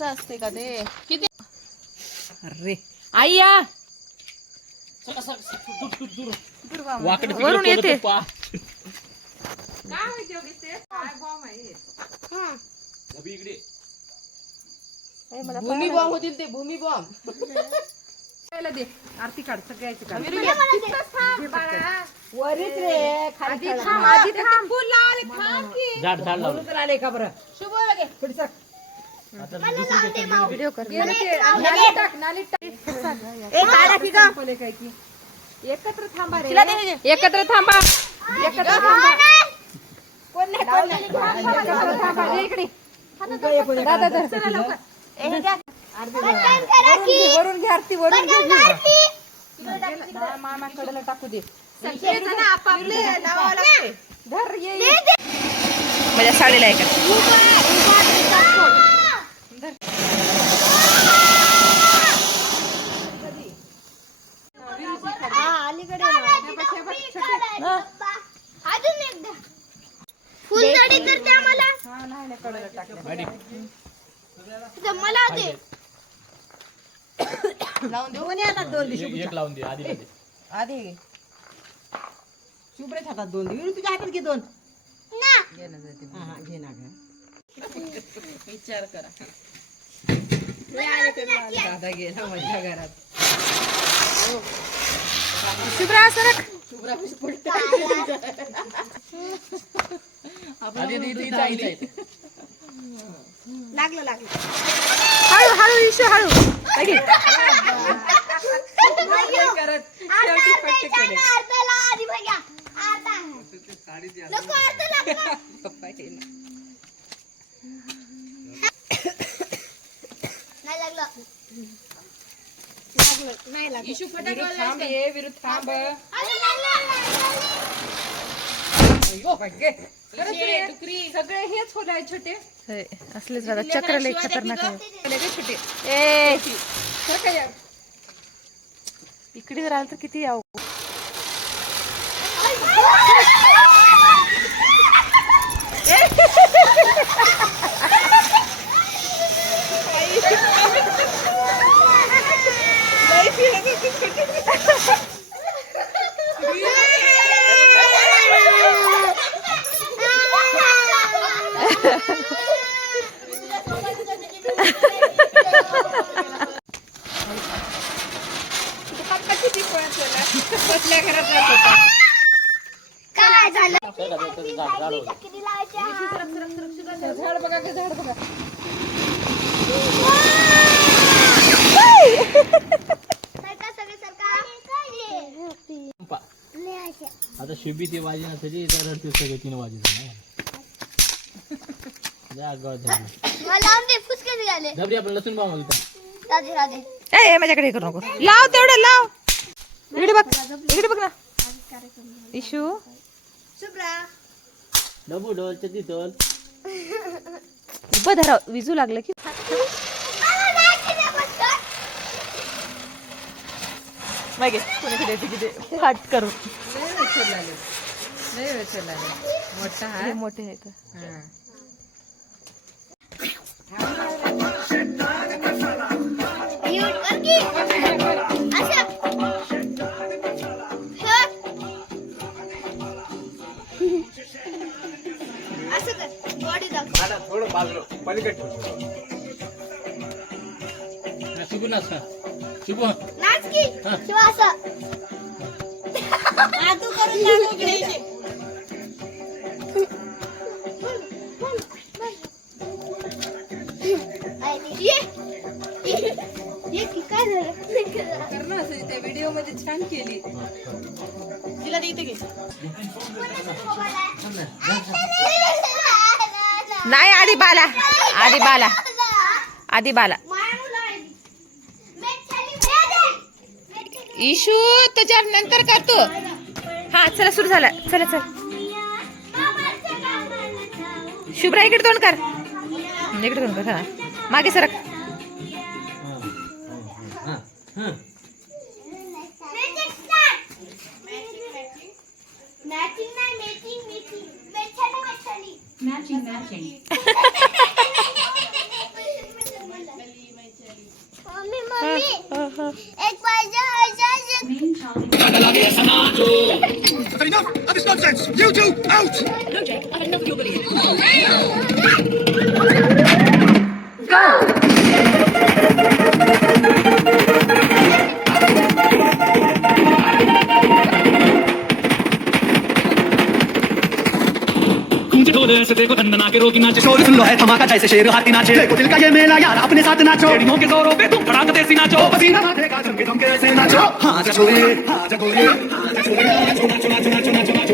असं असते का ते? किती? अरे. आई या वाकडे तिकडे वरून येते. पा. काय माहिती हो ते? काय बॉम्ब आहे धबी इकडे. भूमी बॉम्ब होतील ते भूमी बॉम्ब दे. आरती काढ सगळ्याची काढ. वरीच रे खाली चढ. आधी थांब. थांब. झाड झाड लावलं. आले का बरं? शुभ लगे पुढे सर. आता दुसरी घेतली. व्हिडिओ कर. नालीत टाक नालीत टाक. आपले काय की एकत्र थांबा रे. एकत्र थांबा. एकत्र थांबा. कोण नाही कोण नाही. एकत्र थांबा. ये इकडे. दादा धर. वरून घे वरून घे आरती वरून घे. दहा मामा कडला टाकू दे. धर ये. माझ्या साडीला आहे का अजून एकदा फुलझडी तर द्या मला हा नाही नाही कडला टाक गाडी. तर मला दे. लावून देऊ? कोणी हातात दोन एक एक लावून दे आधी दे. आधी. घे. शुभ्रेच हातात दोन दे. विरू तुझ्या हातात घे दोन. ना. हा, हा, घे ना घे विचार करा. दादा गेला माझ्या घरात. शुभ्रा असं रख. आधी दे, इथे इथे, इथे, इथे. लागलं लागलं. हळू हळू इशू हळू. काय घे. शेवटी पट्टे केले. नाही लागलं. लागलं नाही लागलं. इशू विरू फटाके थांब ये विरू थांब. सगळे हेच आहे छोटे. असलेच राहतात चक्र लई खतरनाक आहे. ए. इकडे जर आलं तर किती यावं. काय झालं झाड बघा झाड बघा. आता शिबी ते वाजी नसायची तर रडते सगळे तीन वाजे धबरी आपण लसूण पाहू माझ्याकडे करू नको. लाव तेवढं लाव इकडे बघ इकडे बघ ना इशू? शुभ्रा. डबू डोल चती तोल उभं धरा विजू लागलं की. मागे कोणी किती किती फाट करू मोठा हे मोठे आहेत. म्यूट ये. ये की काय झालं त्या व्हिडिओमध्ये छान केली तिला दे इथे घे नाही आधी बाला. आधी बाला. आधी बाला. इशू त्याच्यावर नंतर करतो हा चला सुरू झाला. चला चल. शुभ्रा इकडे तोंड कर. इकडे तोंड कर हा मागे सरक. Matching, matching. mommy, mommy. It was a hazard. Mean Charlie. I'm not allowed nonsense. You two, out. से देखो धंधना के रोगी नाचे शोर सुन लो है धमाका जैसे शेर हाथी नाचे देखो दिल का ये मेला यार अपने साथ नाचो रेडियो के जोरों पे तुम धड़ाक देसी नाचो पसीना मारेगा झमके झमके ऐसे नाचो हाँ जा छोरे हाँ जा गोरे हाँ जा छोरे नाचो नाचो नाचो नाचो नाचो नाचो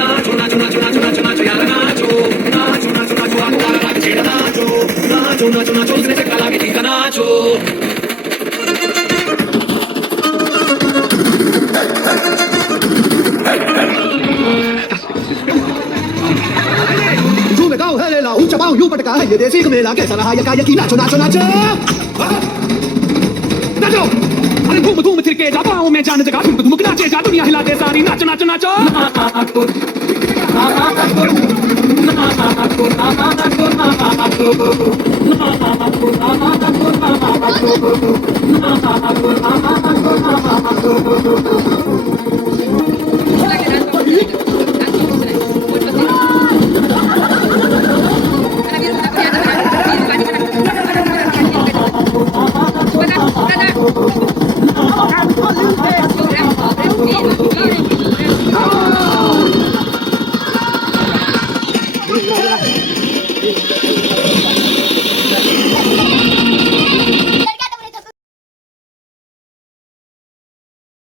नाचो नाचो नाचो नाचो नाचो है लेला पटका है ये देसी मेला कैसा रहा ये काया की नाचो नाचो नाचो नाचो अरे धूम धूम थिरके जा पाँव मैं जान जगह धूम धूम नाचे जा दुनिया हिला दे सारी नाचो नाचो नाचो ना